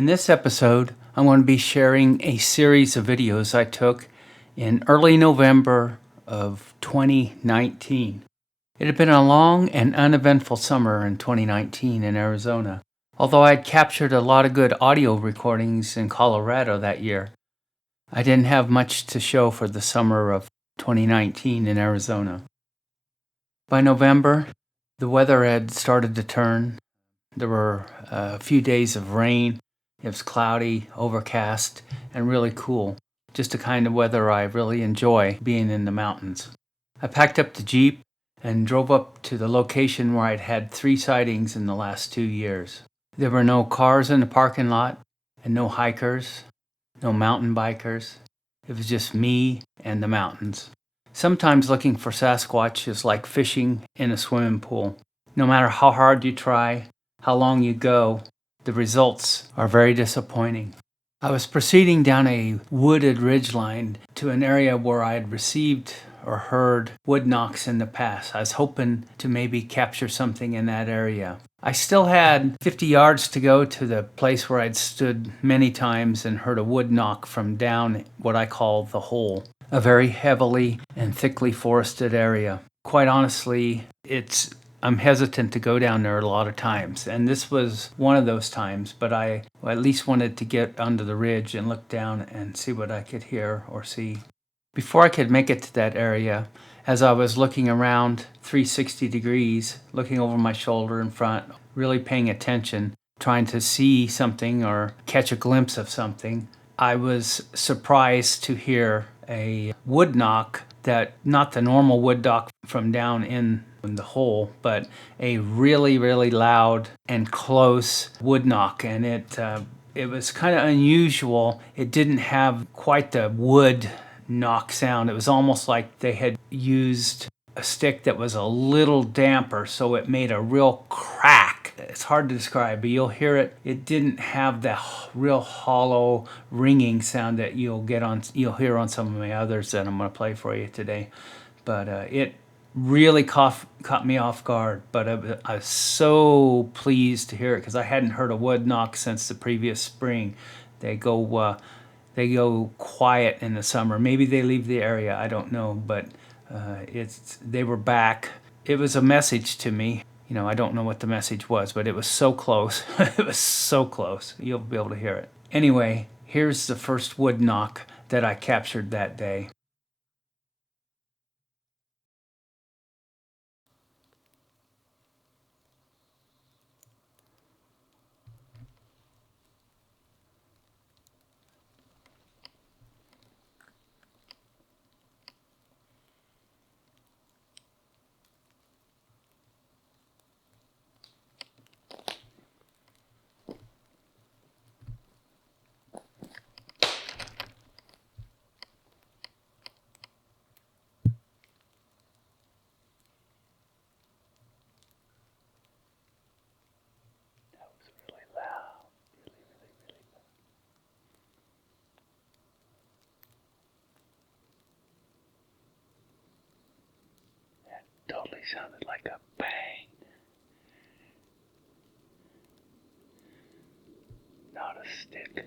In this episode, I'm going to be sharing a series of videos I took in early November of 2019. It had been a long and uneventful summer in 2019 in Arizona. Although I had captured a lot of good audio recordings in Colorado that year, I didn't have much to show for the summer of 2019 in Arizona. By November, the weather had started to turn. There were a few days of rain. It was cloudy, overcast, and really cool. Just the kind of weather I really enjoy being in the mountains. I packed up the Jeep and drove up to the location where I'd had 3 sightings in the last 2 years. There were no cars in the parking lot and no hikers, no mountain bikers. It was just me and the mountains. Sometimes looking for Sasquatch is like fishing in a swimming pool. No matter how hard you try, how long you go, the results are very disappointing. I was proceeding down a wooded ridgeline to an area where I had received or heard wood knocks in the past. I was hoping to maybe capture something in that area. I still had 50 yards to go to the place where I'd stood many times and heard a wood knock from down what I call the hole, a very heavily and thickly forested area. Quite honestly, I'm hesitant to go down there a lot of times, and this was one of those times, but I at least wanted to get under the ridge and look down and see what I could hear or see. Before I could make it to that area, as I was looking around 360 degrees, looking over my shoulder in front, really paying attention, trying to see something or catch a glimpse of something, I was surprised to hear a wood knock that, not the normal wood knock from down in the hole, but a really, really loud and close wood knock. And it was kind of unusual. It didn't have quite the wood knock sound. It was almost like they had used a stick that was a little damper, so it made a real crack. It's hard to describe, but you'll hear it. It didn't have the real hollow ringing sound that you'll hear on some of my others that I'm going to play for you today. But it really caught me off guard. But I was so pleased to hear it because I hadn't heard a wood knock since the previous spring. They go quiet in the summer. Maybe they leave the area. I don't know, but they were back. It was a message to me. I don't know what the message was, but it was so close. It was so close. You'll be able to hear it. Anyway, here's the first wood knock that I captured that day. Totally sounded like a bang. Not a stick.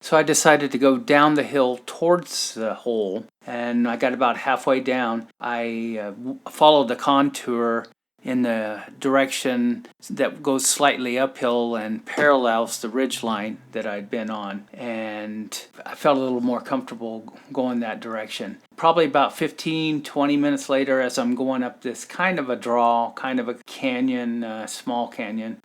So I decided to go down the hill towards the hole, and I got about halfway down. I followed the contour in the direction that goes slightly uphill and parallels the ridge line that I'd been on, and I felt a little more comfortable going that direction. Probably about 15-20 minutes later, as I'm going up this kind of a draw, kind of a canyon, small canyon,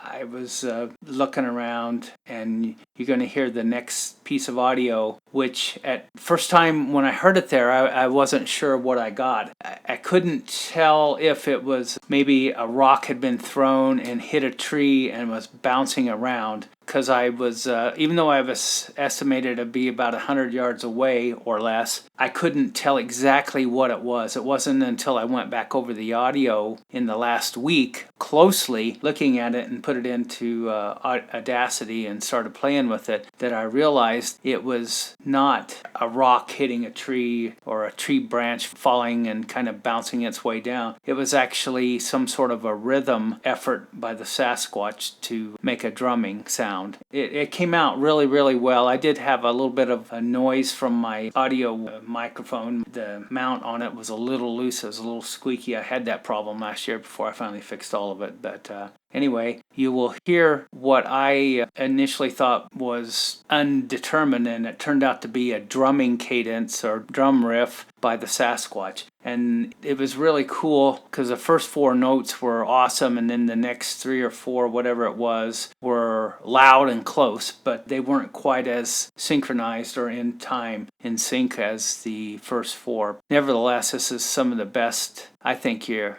I was looking around, and you're going to hear the next piece of audio, which at first time when I heard it there, I wasn't sure what I got. I couldn't tell if it was maybe a rock had been thrown and hit a tree and was bouncing around, because I was, even though I was estimated to be about 100 yards away or less, I couldn't tell exactly what it was. It wasn't until I went back over the audio in the last week closely, looking at it and put it into Audacity and started playing with it, that I realized it was not a rock hitting a tree or a tree branch falling and kind of bouncing its way down. It was actually some sort of a rhythm effort by the Sasquatch to make a drumming sound. It came out really, really well. I did have a little bit of a noise from my audio microphone. The mount on it was a little loose. It was a little squeaky. I had that problem last year before I finally fixed all of it. But anyway, you will hear what I initially thought was undetermined, and it turned out to be a drumming cadence or drum riff by the Sasquatch. And it was really cool because the first 4 notes were awesome, and then the next 3 or 4, whatever it was, were loud and close, but they weren't quite as synchronized or in time, in sync as the first 4. Nevertheless, this is some of the best I think you're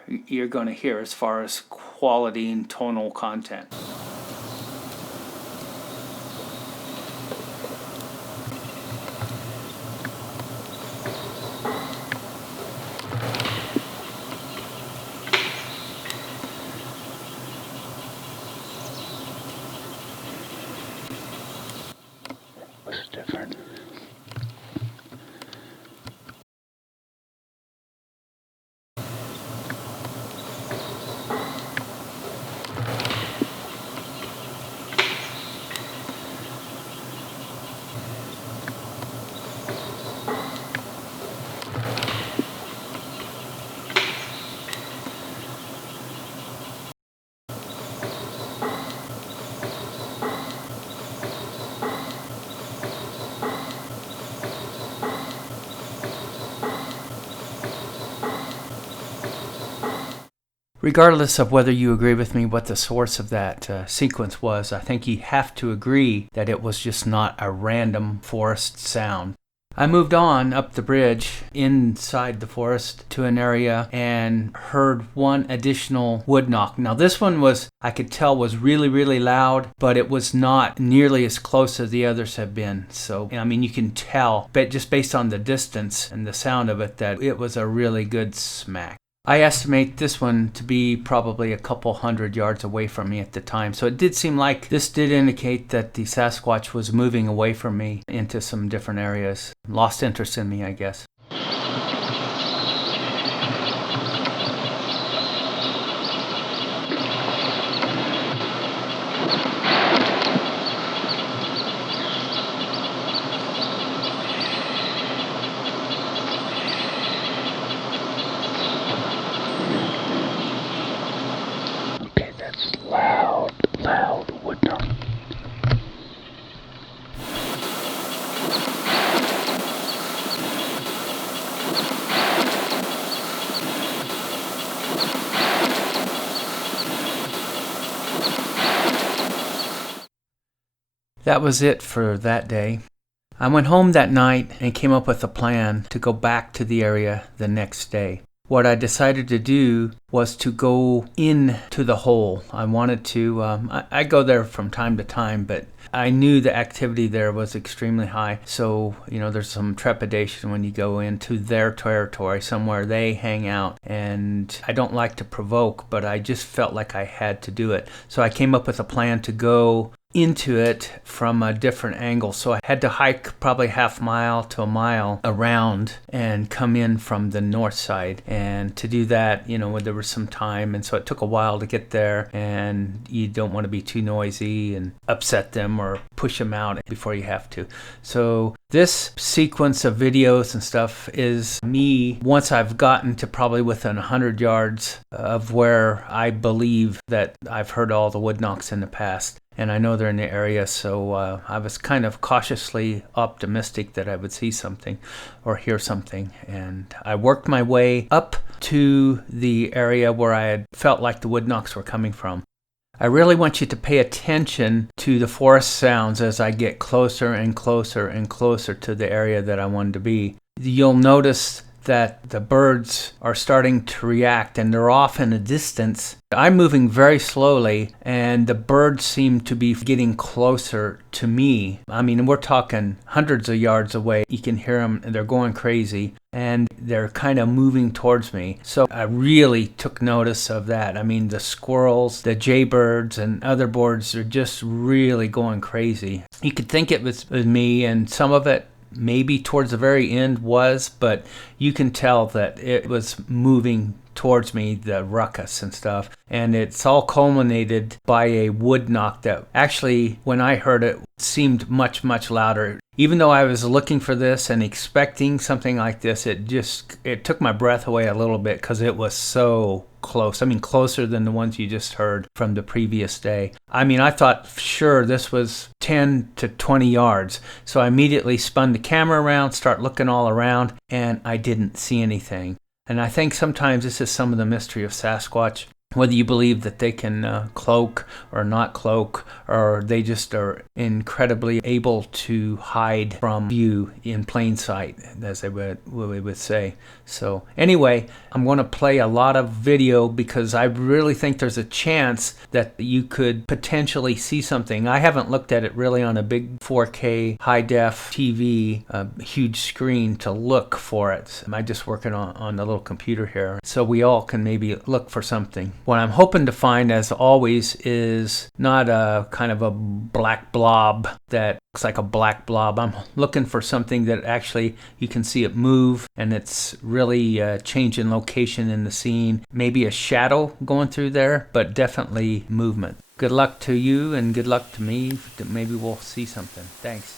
going to hear as far as quality and tonal content. What's different? Regardless of whether you agree with me what the source of that sequence was, I think you have to agree that it was just not a random forest sound. I moved on up the bridge inside the forest to an area and heard one additional wood knock. Now this one I could tell was really, really loud, but it was not nearly as close as the others have been. So, I mean, you can tell, but just based on the distance and the sound of it, that it was a really good smack. I estimate this one to be probably a couple 100 yards away from me at the time. So it did seem like this did indicate that the Sasquatch was moving away from me into some different areas. Lost interest in me, I guess. Loud wood knock. That was it for that day. I went home that night and came up with a plan to go back to the area the next day. What I decided to do was to go into the hole. I wanted to, I go there from time to time, but I knew the activity there was extremely high. So, there's some trepidation when you go into their territory, somewhere they hang out. And I don't like to provoke, but I just felt like I had to do it. So I came up with a plan to go into it from a different angle. So I had to hike probably half mile to a mile around and come in from the north side. And to do that, there was some time, and so it took a while to get there, and you don't want to be too noisy and upset them or push them out before you have to. So this sequence of videos and stuff is me once I've gotten to probably within 100 yards of where I believe that I've heard all the wood knocks in the past. And I know they're in the area, so I was kind of cautiously optimistic that I would see something or hear something. And I worked my way up to the area where I had felt like the wood knocks were coming from. I really want you to pay attention to the forest sounds as I get closer and closer and closer to the area that I wanted to be. You'll notice that the birds are starting to react, and they're off in the distance. I'm moving very slowly, and the birds seem to be getting closer to me. I mean, we're talking hundreds of yards away. You can hear them, and they're going crazy, and they're kind of moving towards me. So I really took notice of that. I mean, the squirrels, the jaybirds, and other birds are just really going crazy. You could think it was me, and some of it maybe towards the very end was, but you can tell that it was moving towards me, the ruckus and stuff. And it's all culminated by a wood knock that actually, when I heard it, seemed much, much louder. Even though I was looking for this and expecting something like this, it took my breath away a little bit because it was so close. I mean, closer than the ones you just heard from the previous day. I mean, I thought sure this was 10 to 20 yards. So I immediately spun the camera around, start looking all around, and I didn't see anything. And I think sometimes this is some of the mystery of Sasquatch. Whether you believe that they can cloak or not cloak, or they just are incredibly able to hide from view in plain sight, as we would say. So anyway, I'm going to play a lot of video because I really think there's a chance that you could potentially see something. I haven't looked at it really on a big 4K high-def TV, huge screen to look for it. I'm just working on the little computer here, so we all can maybe look for something. What I'm hoping to find, as always, is not a kind of a black blob that looks like a black blob. I'm looking for something that actually you can see it move, and it's really changing location in the scene. Maybe a shadow going through there, but definitely movement. Good luck to you, and good luck to me. Maybe we'll see something. Thanks.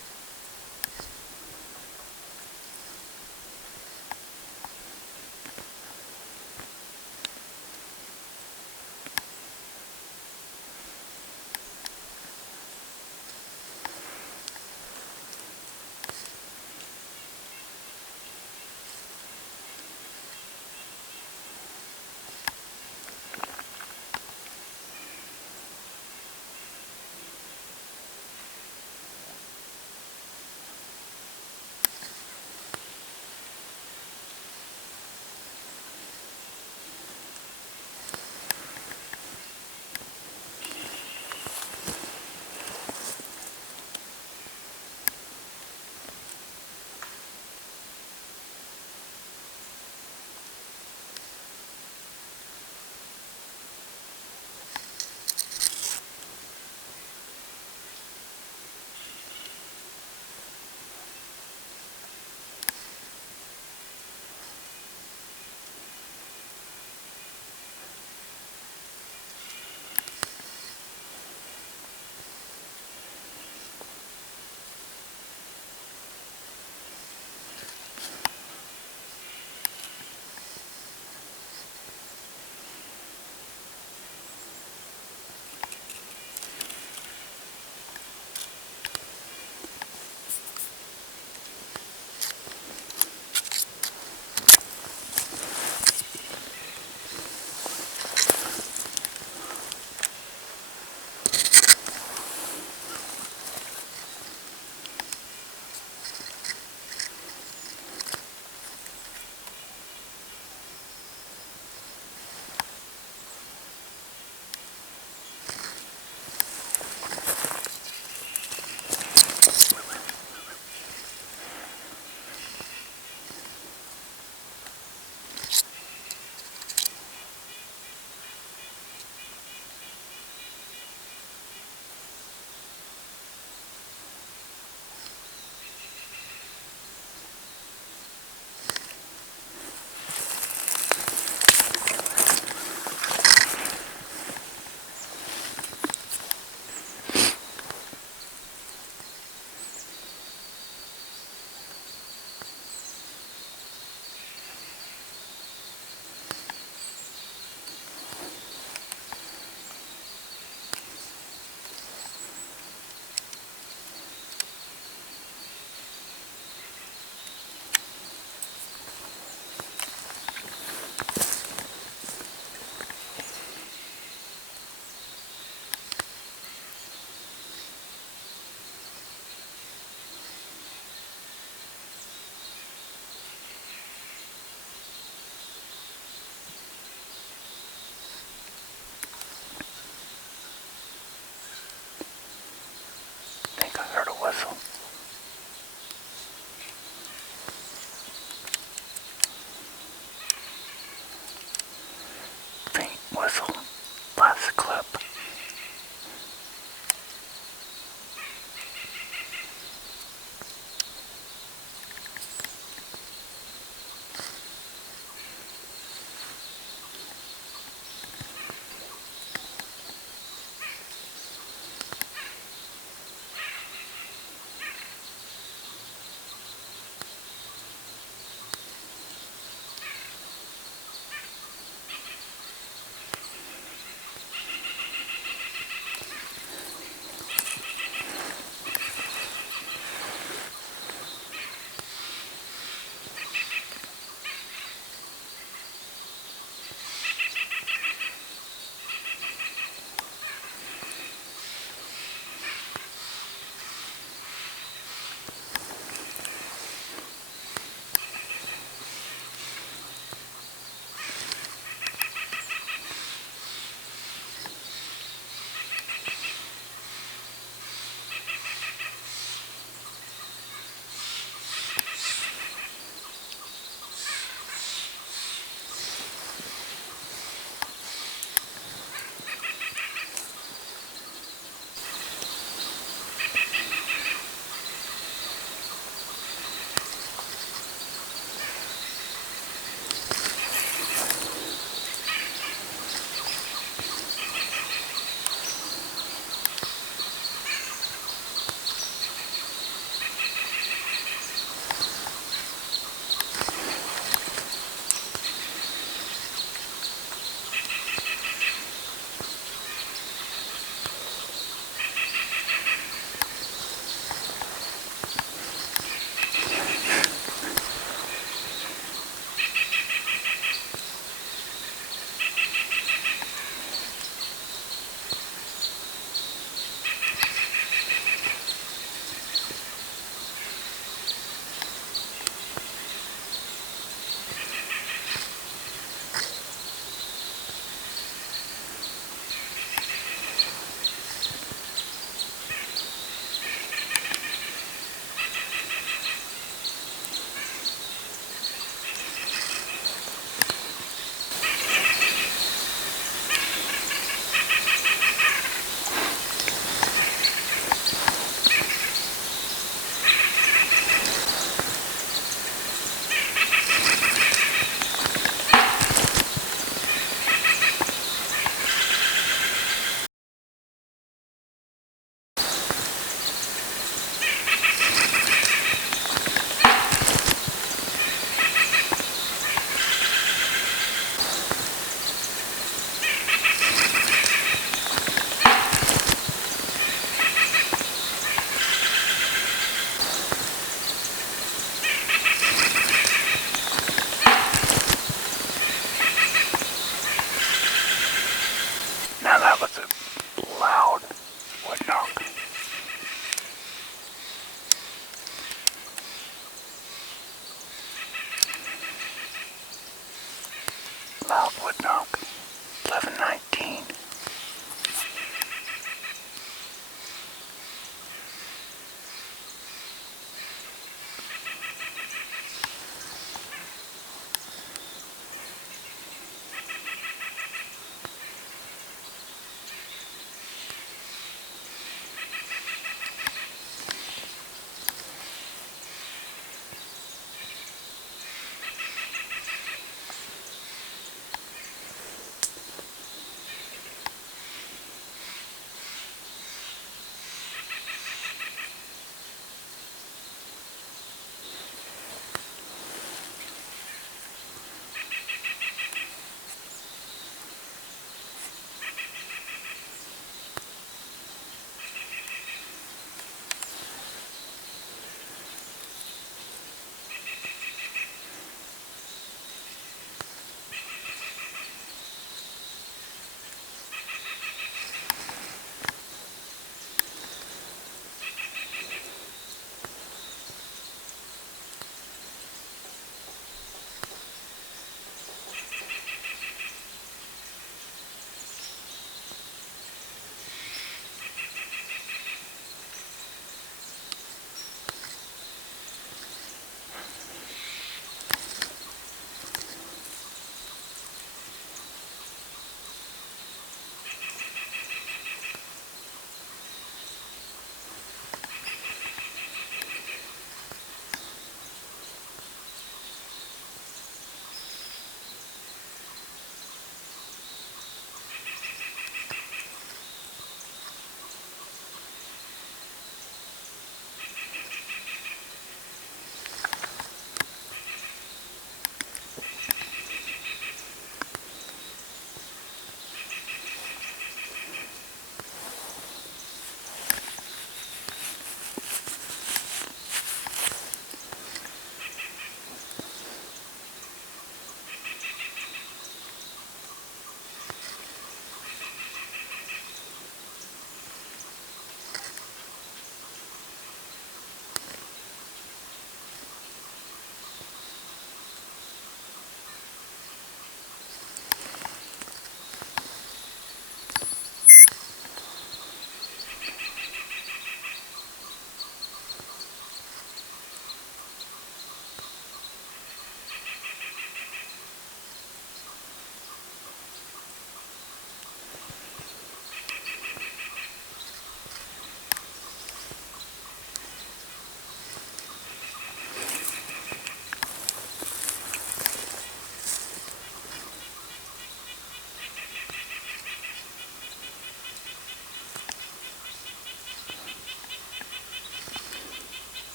whistle. Last clip.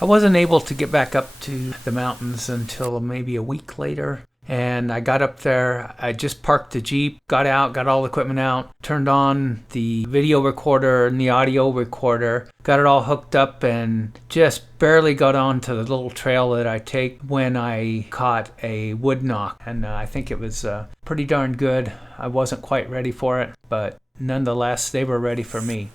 I wasn't able to get back up to the mountains until maybe a week later. And I got up there, I just parked the Jeep, got out, got all the equipment out, turned on the video recorder and the audio recorder, got it all hooked up, and just barely got onto the little trail that I take when I caught a wood knock. And I think it was pretty darn good. I wasn't quite ready for it, but nonetheless, they were ready for me.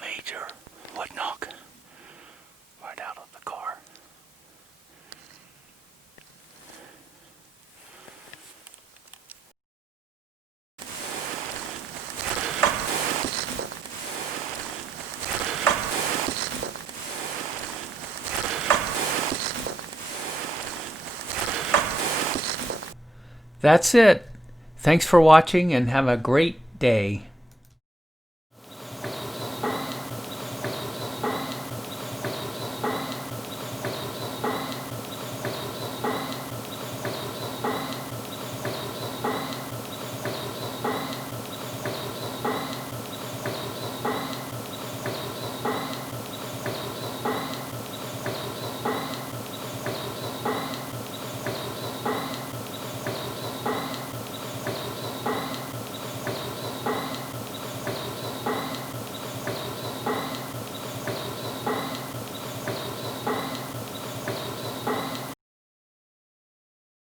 Major wood knock right out of the car. That's it. Thanks for watching and have a great day.